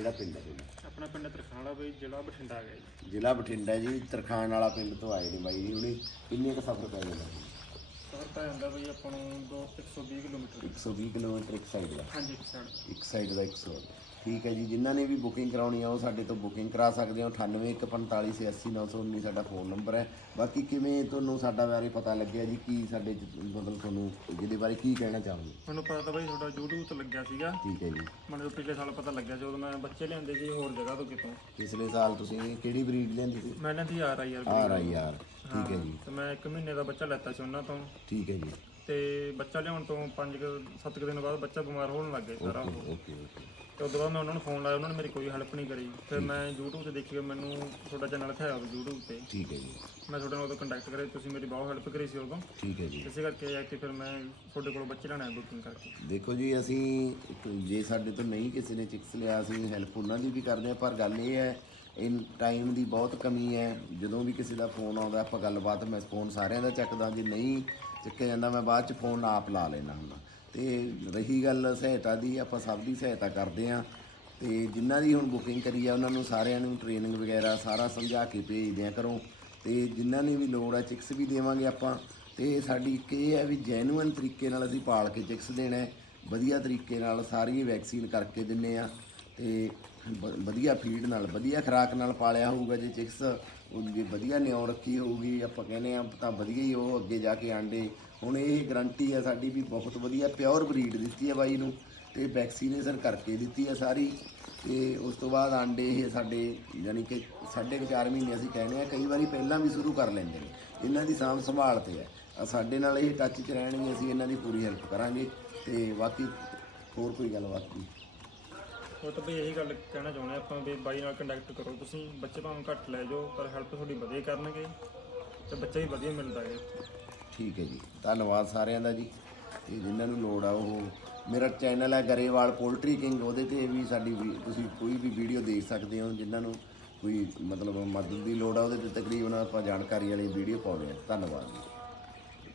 ਜਿਹੜਾ ਪਿੰਡ ਹੈ ਤੁਹਾਡਾ? ਆਪਣਾ ਪਿੰਡ ਤਰਖਾਣਾ ਬਈ ਜ਼ਿਲ੍ਹਾ ਬਠਿੰਡਾ ਗਿਆ ਜੀ। ਜ਼ਿਲ੍ਹਾ ਬਠਿੰਡਾ ਜੀ ਤਰਖਾਣ ਵਾਲਾ ਪਿੰਡ ਤੋਂ ਆਏ ਨੇ ਬਾਈ ਜੀ ਹੁਣੇ। ਕਿੰਨੇ ਕੁ ਸਫ਼ਰ ਪੈ ਜਾਂਦਾ ਸਰ ਪੈ ਜਾਂਦਾ ਬਈ ਆਪਾਂ ਨੂੰ ਦੋ 120 ਕਿਲੋਮੀਟਰ। 120 ਕਿਲੋਮੀਟਰ ਇੱਕ ਸਾਈਡ ਦਾ। ਹਾਂਜੀ ਇੱਕ ਸਾਈਡ ਇੱਕ ਸਾਈਡ ਦਾ 100 ਠੀਕ ਹੈ ਜੀ ਜਿਨ੍ਹਾਂ ਨੇ ਵੀ ਬੁਕਿੰਗ ਕਰਾਉਣੀ ਆ ਉਹ ਸਾਡੇ ਤੋਂ ਬੁਕਿੰਗ ਕਰਾ ਸਕਦੇ ਹੋ। 9814580919 ਸਾਡਾ ਫੋਨ ਨੰਬਰ ਹੈ। ਬਾਕੀ ਕਿਵੇਂ ਤੁਹਾਨੂੰ ਸਾਡਾ ਬਾਰੇ ਪਤਾ ਲੱਗਿਆ ਜੀ? ਕੀ ਸਾਡੇ ਚ ਮਤਲਬ ਤੁਹਾਨੂੰ ਜਿਹਦੇ ਬਾਰੇ ਕੀ ਕਹਿਣਾ ਚਾਹੋਗੇ? ਮੈਨੂੰ ਪਤਾ ਤਾਂ ਬਈ ਤੁਹਾਡਾ YouTube ਤੋਂ ਲੱਗਿਆ ਸੀਗਾ। ਠੀਕ ਹੈ ਜੀ। ਮੈਨੂੰ ਪਿਛਲੇ ਸਾਲ ਪਤਾ ਲੱਗਿਆ ਜਦੋਂ ਮੈਂ ਬੱਚੇ ਲਿਆਂਦੇ ਸੀ ਹੋਰ ਜਗ੍ਹਾ ਤੋਂ ਕਿਤੋਂ। ਪਿਛਲੇ ਸਾਲ ਤੁਸੀਂ ਕਿਹੜੀ ਬਰੀਡ ਲੈਂਦੀ ਸੀ? ਮੈਂ ਲੈਂਦੀ ਆ ਰਹੀ ਯਾਰ ਆਰ ਆਈ ਆਰ ਠੀਕ ਹੈ ਜੀ। ਤੇ ਮੈਂ 1 ਮਹੀਨੇ ਦਾ ਬੱਚਾ ਲੈਤਾ ਸੀ ਉਹਨਾਂ ਤੋਂ। ਠੀਕ ਹੈ ਜੀ। ਤੇ ਬੱਚਾ ਲਿਆਉਣ ਤੋਂ 5 7 ਦਿਨ ਬਾਅਦ ਬੱਚਾ ਬਿਮਾਰ ਹੋਣ ਲੱਗ ਗਿਆ ਸਾਰਾ ਉਹ। ਓਕੇ ਓਕੇ ਤੇ ਉਦੋਂ ਬਾਅਦ ਮੈਂ ਉਹਨਾਂ ਨੂੰ ਫੋਨ ਲਾਇਆ ਉਹਨਾਂ ਨੇ ਮੇਰੀ ਕੋਈ ਹੈਲਪ ਨਹੀਂ ਕਰੀ। ਫਿਰ ਮੈਂ YouTube ਤੇ ਦੇਖੀ ਮੈਨੂੰ ਤੁਹਾਡਾ ਚੈਨਲ ਦਿਖਾਇਆ YouTube ਤੇ। ਠੀਕ ਹੈ ਜੀ। ਮੈਂ ਤੁਹਾਡੇ ਨਾਲ ਉਦੋਂ ਕੰਟੈਕਟ ਕਰਿਆ ਤੁਸੀਂ ਮੇਰੀ ਬਹੁਤ ਹੈਲਪ ਕਰੀ ਸੀ ਉਦੋਂ। ਠੀਕ ਹੈ ਜੀ। ਇਸੇ ਕਰਕੇ ਆ ਕਿ ਫਿਰ ਮੈਂ ਤੁਹਾਡੇ ਕੋਲੋਂ ਬੱਚੇ ਲੈਣਾ ਬੁਕਿੰਗ ਕਰਕੇ। ਦੇਖੋ ਜੀ ਅਸੀਂ ਇੱਕ ਜੇ ਸਾਡੇ ਤੋਂ ਨਹੀਂ ਕਿਸੇ ਨੇ ਚਿਕਸ ਲਿਆ ਅਸੀਂ ਹੈਲਪ ਉਹਨਾਂ ਦੀ ਵੀ ਕਰਦੇ ਹਾਂ ਪਰ ਗੱਲ ਇਹ ਹੈ ਇਨ ਟਾਈਮ ਦੀ ਬਹੁਤ ਕਮੀ ਹੈ। ਜਦੋਂ ਵੀ ਕਿਸੇ ਦਾ ਫੋਨ ਆਉਂਦਾ, ਆਪਾਂ ਗੱਲਬਾਤ ਮੈਂ ਫੋਨ ਸਾਰਿਆਂ ਦਾ ਚੱਕਦਾ, ਜੇ ਨਹੀਂ ਚੱਕਿਆ ਜਾਂਦਾ, ਮੈਂ ਬਾਅਦ ਚ ਫੋਨ ਆਪ ਲਾ ਲੈਣਾ ਹੁੰਦਾ। ਤੇ ਰਹੀ ਗੱਲ ਸਹਾਇਤਾ ਦੀ, ਆਪਾਂ ਸਭ ਦੀ ਸਹਾਇਤਾ ਕਰਦੇ ਹਾਂ। ਤੇ ਜਿਨ੍ਹਾਂ ਦੀ ਹੁਣ ਬੁਕਿੰਗ ਕਰੀ ਆ, ਉਹਨਾਂ ਨੂੰ ਸਾਰਿਆਂ ਨੂੰ ਟ੍ਰੇਨਿੰਗ ਵਗੈਰਾ ਸਾਰਾ ਸਮਝਾ ਕੇ ਭੇਜਦੇ ਆ ਕਰੋ ਤੇ ਜਿਨ੍ਹਾਂ ਨੇ ਵੀ ਲੋੜ ਹੈ ਚਿਕਸ ਵੀ ਦੇਵਾਂਗੇ ਆਪਾਂ। ਤੇ ਸਾਡੀ ਇੱਕ ਇਹ ਹੈ ਵੀ ਜੈਨੂਇਨ ਤਰੀਕੇ ਨਾਲ ਅਸੀਂ ਪਾਲ ਕੇ ਚਿਕਸ ਦੇਣਾ ਵਧੀਆ ਤਰੀਕੇ ਨਾਲ ਸਾਰੀ ਵੈਕਸੀਨ ਕਰਕੇ ਦਿੰਨੇ ਆ ਤੇ ਵਧੀਆ ਫੀਡ ਨਾਲ, ਵਧੀਆ ਖੁਰਾਕ ਨਾਲ ਪਾਲਿਆ ਹੋਊਗਾ ਜੇ ਚਿਕਸ ਉਹ ਜੇ ਵਧੀਆ ਨਿਉ ਰੱਖੀ ਹੋਊਗੀ, ਆਪਾਂ ਕਹਿੰਦੇ ਆ ਤਾਂ ਵਧੀਆ ਹੀ ਉਹ ਅੱਗੇ ਜਾ ਕੇ ਆਂਡੇ। ਹੁਣ ਇਹ ਗਰੰਟੀ ਹੈ ਸਾਡੀ ਵੀ ਬਹੁਤ ਵਧੀਆ ਪਿਓਰ ਬਰੀਡ ਦਿੱਤੀ ਹੈ ਬਾਈ ਨੂੰ ਤੇ ਵੈਕਸੀਨੇਸ਼ਨ ਕਰਕੇ ਦਿੱਤੀ ਹੈ ਸਾਰੀ। ਤੇ ਉਸ ਤੋਂ ਬਾਅਦ ਆਂਡੇ ਇਹ ਸਾਡੇ, ਯਾਨੀ ਕਿ ਸਾਢੇ ਕੁ ਚਾਰ ਮਹੀਨੇ ਅਸੀਂ ਕਹਿੰਦੇ ਆ ਕਈ ਵਾਰੀ ਪਹਿਲਾਂ ਵੀ ਸ਼ੁਰੂ ਕਰ ਲੈਂਦੇ ਨੇ। ਇਹਨਾਂ ਦੀ ਸਾਂਭ ਸੰਭਾਲ ਤੇ ਹੈ। ਸਾਡੇ ਨਾਲ ਇਹ ਟੱਚ 'ਚ ਰਹਿਣਗੇ, ਅਸੀਂ ਇਹਨਾਂ ਦੀ ਪੂਰੀ ਹੈਲਪ ਕਰਾਂਗੇ। ਤੇ ਬਾਕੀ ਹੋਰ ਕੋਈ ਗੱਲਬਾਤ ਨਹੀਂ। ਉਹ ਤਾਂ ਬਈ ਇਹੀ ਗੱਲ ਕਹਿਣਾ ਚਾਹੁੰਦੇ ਆਪਾਂ ਵੀ ਬਾਈ ਨਾਲ ਕੰਟੈਕਟ ਕਰੋ। ਤੁਸੀਂ ਬੱਚੇ ਭਾਵੇਂ ਘੱਟ ਲੈ ਜਾਓ, ਪਰ ਹੈਲਪ ਤੁਹਾਡੀ ਵਧੀਆ ਕਰਨਗੇ ਤੇ ਬੱਚਾ ਵੀ ਵਧੀਆ ਮਿਲਦਾ ਹੈ। ਠੀਕ ਹੈ ਜੀ। ਧੰਨਵਾਦ ਸਾਰਿਆਂ ਦਾ ਜੀ। ਤੇ ਜਿਨ੍ਹਾਂ ਨੂੰ ਲੋੜ ਆ ਉਹ, ਮੇਰਾ ਚੈਨਲ ਹੈ ਗਰੇਵਾਲ ਪੋਲਟਰੀ ਕਿੰਗ ਉਹਦੇ ਤੇ ਵੀ ਸਾਡੀ ਵੀ- ਤੁਸੀਂ ਕੋਈ ਵੀ ਵੀਡੀਓ ਦੇਖ ਸਕਦੇ ਹੋ, ਜਿਨ੍ਹਾਂ ਨੂੰ ਕੋਈ ਮਤਲਬ ਮਦਦ ਦੀ ਲੋੜ ਆ, ਉਹਦੇ ਤੇ ਤਕਰੀਬਨ ਆਪਾਂ ਜਾਣਕਾਰੀ ਵਾਲੀ ਵੀਡੀਓ ਪਾਉਂਦੇ ਆ ਧੰਨਵਾਦ ਜੀ।